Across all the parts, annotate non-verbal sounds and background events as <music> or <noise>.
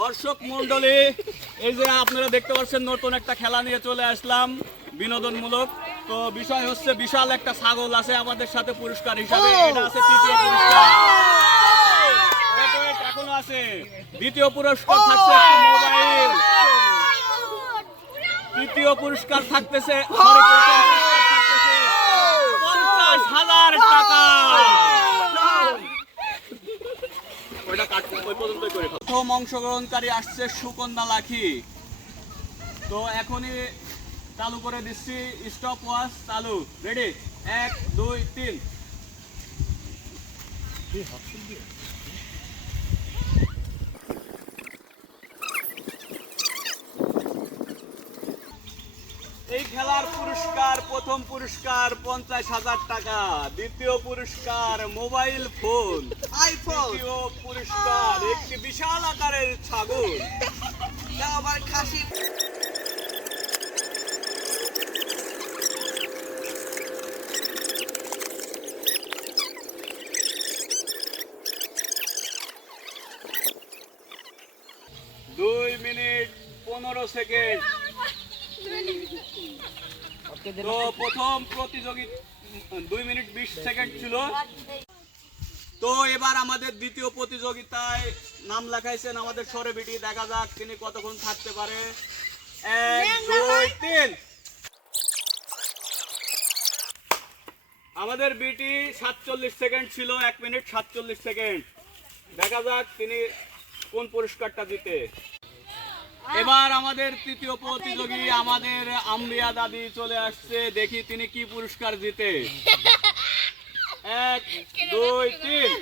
দর্শক মন্ডলী এই যে আপনারা দেখতে পাচ্ছেন নতুন একটা খেলা নিয়ে চলে আসলাম বিনোদনমূলক। তো বিষয় হচ্ছে বিশাল একটা ছাগল আছে আমাদের সাথে পুরস্কার হিসাবে। এটা আছে তৃতীয় পুরস্কার। Wait, wait, এখনও আছে। দ্বিতীয় পুরস্কার থাকছে মোবাইল। তৃতীয় পুরস্কার থাকতেছে পঞ্চাশ হাজার টাকা। প্রথম অংশগ্রহণকারী আসছে সুকন্যা লাখি। তো এখনই চালু করে দিচ্ছি স্টপ ওয়াচ চালু। রেডি এক, দুই, তিন। এই খেলার পুরস্কার, প্রথম পুরস্কার পঞ্চাশ হাজার টাকা, দ্বিতীয় পুরস্কার মোবাইল ফোন। পুরস্কার একটি বিশাল আকারের ছাগল। আবার খাসি। দুই মিনিট পনেরো সেকেন্ড। তো প্রথম প্রতিযোগিতা দুই মিনিট বিশ সেকেন্ড ছিল। তো এবার আমাদের দ্বিতীয় প্রতিযোগিতায় নাম লেখাইছেন আমাদের সরে বিটি দেখা যাক তিনি কতক্ষণ থাকতে পারে। এক দুই তিন। আমাদের বিটি সাতচল্লিশ সেকেন্ড ছিল এক মিনিট সাতচল্লিশ সেকেন্ড। দেখা যাক তিনি কোন পুরস্কারটা দিতে। এবার আমাদের তৃতীয় প্রতিযোগী আমাদের আম্বিয়া দাদি চলে আসছে দেখি তিনি কি পুরস্কার জিতে। এক দুই তিন।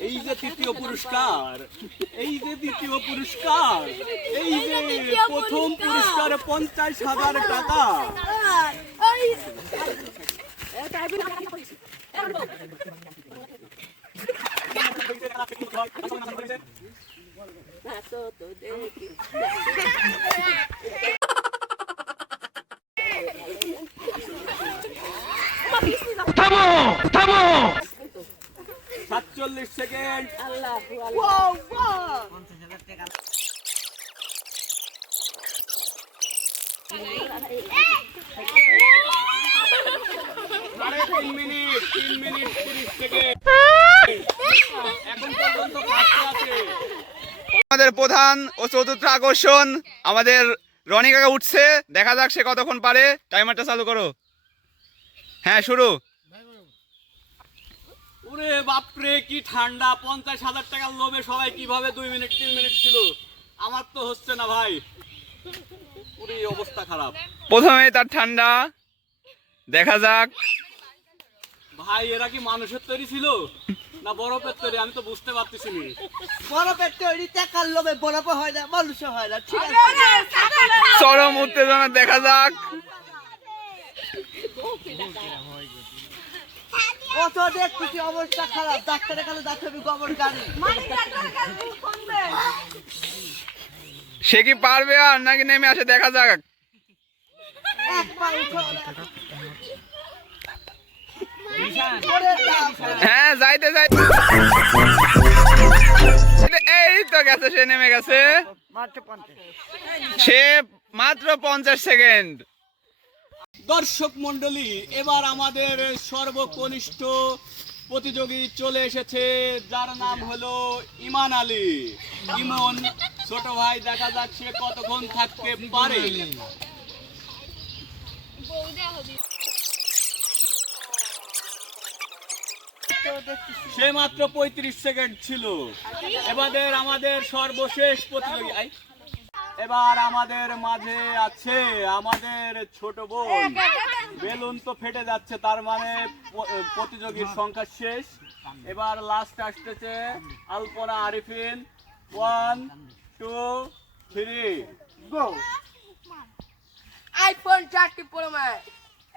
এই যে তৃতীয় পুরস্কার এই যে দ্বিতীয় পুরস্কার এই যে প্রথম পুরস্কারে। পঞ্চাশ হাজার টাকা। সাতচল্লিশ সেকেন্ড। আল্লাহ তিন মিনিট তিন মিনিট তিরিশ সেকেন্ড এখন পর্যন্ত কাজটা আছে আমাদের প্রধান ও চতুর্থ আকর্ষণ আমাদের রনি কাকা উঠছে দেখা যাক সে কতক্ষণ পারে। টাইমারটা চালু করো। হ্যাঁ শুরু। ওরে বাপরে কি ঠান্ডা। পঞ্চাশ হাজার টাকার লোভে সবাই কীভাবে দুই মিনিট তিন মিনিট ছিল? আমার তো হচ্ছে না ভাই। পুরি অবস্থা খারাপ। প্রথমে তার ঠান্ডা। দেখা যাক। ভাই এরা কি মানুষের তৈরি ছিল? না বরফের তৈরি আমি তো বুঝতে পারতেছি না। বরফের তৈরি টাকার লোভে বরফ হয় না মানুষ হয় না ঠিক আছে। চরম উত্তেজনা দেখা যাক। কত দেখতেছি অবস্থা খারাপ ডাক্তারের কাছে যাচ্ছে আমি গোবর গাড়ি। সে কি পারবে আর নাকি নেমে আসে দেখা যাক। এক। হ্যাঁ যাইতে যাইতে। এই তো গেছে সে নেমে গেছে। সে মাত্র পঞ্চাশ সেকেন্ড। দর্শক মন্ডলী এবার আমাদের সর্বকনিষ্ঠ প্রতিযোগী চলে এসেছে যার নাম হলো ইমান আলী। ইমন ছোট ভাই দেখা যাক সে কতক্ষণ থাকতে পারে। সে মাত্র পঁয়ত্রিশ সেকেন্ড ছিল। এবারে আমাদের সর্বশেষ প্রতিযোগী এবার আমাদের মাঝে আছে আমাদের ছোট বোন। বেলুন তো ফেটে যাচ্ছে তার মানে প্রতিযোগীর সংখ্যা শেষ। এবার লাস্ট আসতেছে Alpana Arifin. One two three go iPhone চারটি প্রো ম্যাক্স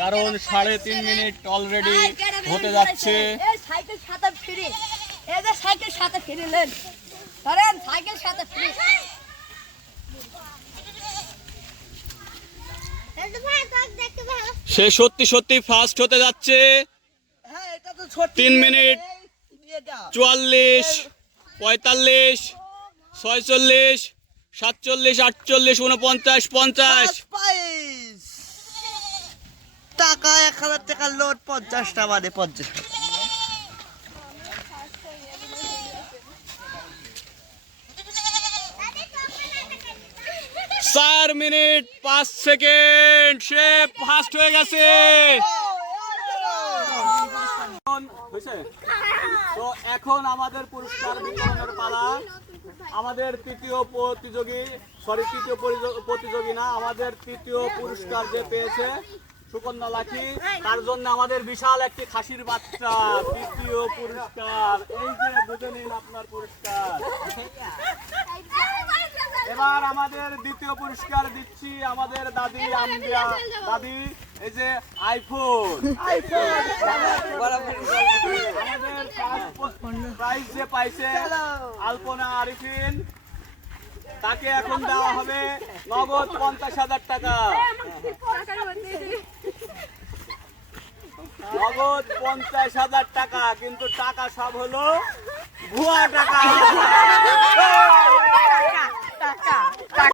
কারণ সাড়ে তিন মিনিট অলরেডি হতে যাচ্ছে। সাইকেল সাথে ফ্রি। এই যে সাইকেল সাথে ফ্রি ধরেন সাইকেল সাথে ফ্রি। সে সত্যি সত্যি ফার্স্ট হতে যাচ্ছে। হ্যাঁ তিন মিনিট। চুয়াল্লিশ পঁয়তাল্লিশ ছয়চল্লিশ সাতচল্লিশ আটচল্লিশ উনপঞ্চাশ পঞ্চাশ। টাকা, এক হাজার টাকার লোড, পঞ্চাশটা মানে পঞ্চাশ চার মিনিট পাঁচ সেকেন্ড, সে ফার্স্ট হয়ে গেছে। তো এখন আমাদের পুরস্কার বিতরণের পালা। আমাদের তৃতীয় প্রতিযোগী সরি তৃতীয় প্রতিযোগী না, আমাদের তৃতীয় পুরস্কার যে পেয়েছে সুকন্যা লাখি তার জন্য আমাদের বিশাল একটি খাসির বাচ্চা তৃতীয় পুরস্কার। এই যে বুঝে নিন আপনার পুরস্কার। এবার আমাদের দ্বিতীয় পুরস্কার দিচ্ছি আমাদের দাদি আম্বিয়া। দাদি এই যে আইফোন আমাদের প্রাইজ যে পাইছে আলপনা আরিফিন তাকে এখন দেওয়া হবে নগদ পঞ্চাশ হাজার টাকা। নগদ পঞ্চাশ হাজার টাকা কিন্তু টাকা সব হলো ভুয়া টাকা। <laughs>